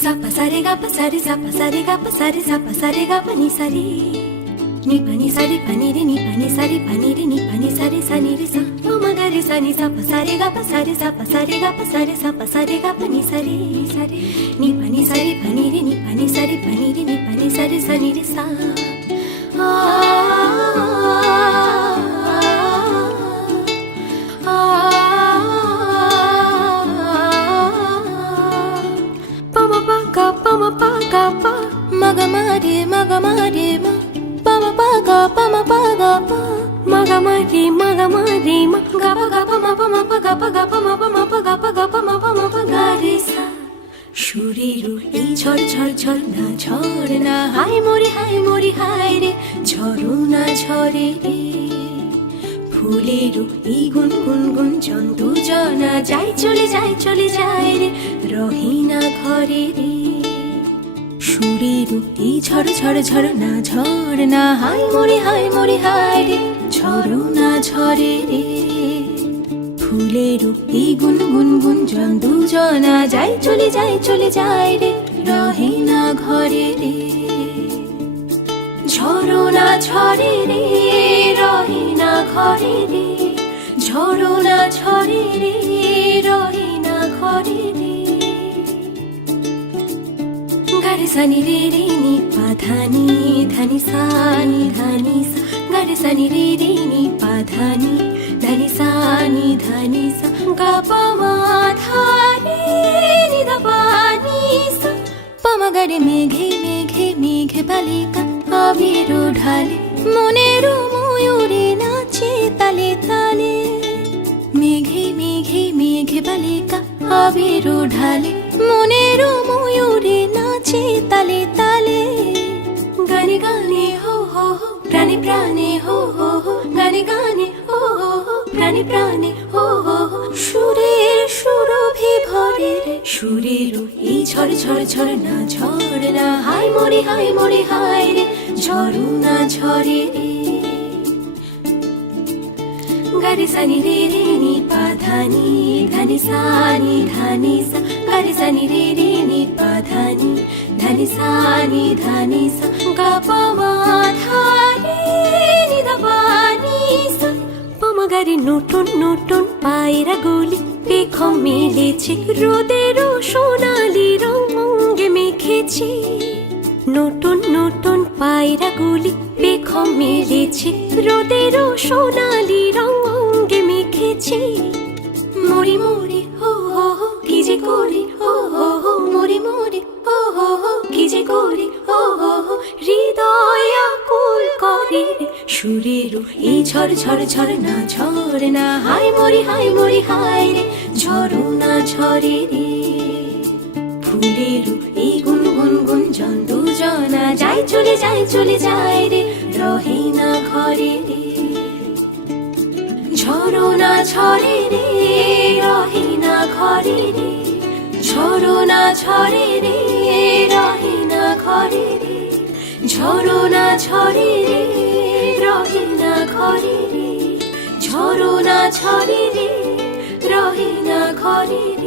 Sa pa sa re ga pa sa re sa pa sa re ga pa sa re sa pa sa re ga pa ni sa re ni pa ni sa re pa ni re ni pa ni sa re pa ni re ni pa ni sa re sa pa ma ga re sa ni sa pa sa re ga pa sa re sa pa sa re ga pa sa re sa pa sa re ga pa ni sa re ni pa ni sa re pa ni re ni pa ni sa re pa ni re ni pa ni sa re sa pa ma pa ga pa ma ga ma re ma pa ma pa ga pa ma pa ga pa ma ga ma re ma ga pa ma pa ga pa ga pa ma pa ga pa ga re sa সুরেরু এই ঝড় ঝড় ঝড় না ঝড় না হায় মরি হায় রে ঝড়ো না ঝরে রে ফুলেরু এই গুন গুন গুন জন্তু জনা যায় চলে যায় রে রহি না ঘরে রে সুরেরু এই ঝড় ঝড় ঝড় না হায় মরি হায় রে ঝড়ো না ঝরে রে ফুলেরু এই গুন গুন গুন জন্তু জনা যায় চলে যায় রে রহে না ঘরে রে ঝড়ো না ঝরে রে রহে না ঘরে রে ঝড়ো না ঝরে রে রহে না ঘরে রে গারে সানি রে রে নি পা ধানি ধানি সা গারে সানি রে রে নি পা ধানি ধানি সা গা পা মা ধা রে নি দা পা নি সা পা মা গা রে মেঘে বালিকা আবির ঢালে মনের ময়ূরে নাচে তালে তালে মেঘে বালিকা আবির ঢালে মনের ময়ূরে নাচে তালে তালে গানে গানে হো হো হো প্রাণে প্রাণে হো হো হো গানে গানে হো হো হো প্রাণে প্রাণে হো হো হো সুরের সুরভি ভরে রে সুরের এই ঝড় না ঝড় না হায় মরি হায় রে ঝড়ো না ঝরে রে গারে সানি রে রে নি পা ধানি সা গারে সানি রে রে নি পা ধানি সা গা পা মা ধা রে নি দা পা নি সা পা মা গা রে নতুন পায়রা গুলি পেখম মেলেছে রোদেরও সোনালি রং অঙ্গে মেখেছে নতুন পায়রা গুলি পেখম মেলেছে রোদেরও সোনালি রং অঙ্গে মেখেছে মরি হো হো হো কি যে করি হো হো হো মরি হো হো হো কি যে করি হো হো হো হৃদয় আকুল করে সুরের এই ঝড় না ঝড় না হায় মরি হায় রে ঝড়ো না ঝরে রে ফুলের এই গুন গুন গুন জন্তু জনা যায় চলে যায় রে রহে না ঘরে রে ঝড়ো না ঝরে রে রহে না ঘরে রে ঝড়ো না ঝরে রে রহে না ঘরে রে ঝড়ো না ঝরে রে রহে না ঘরে রে ঝড়ো না ঝরে রে রহে না ঘরে রে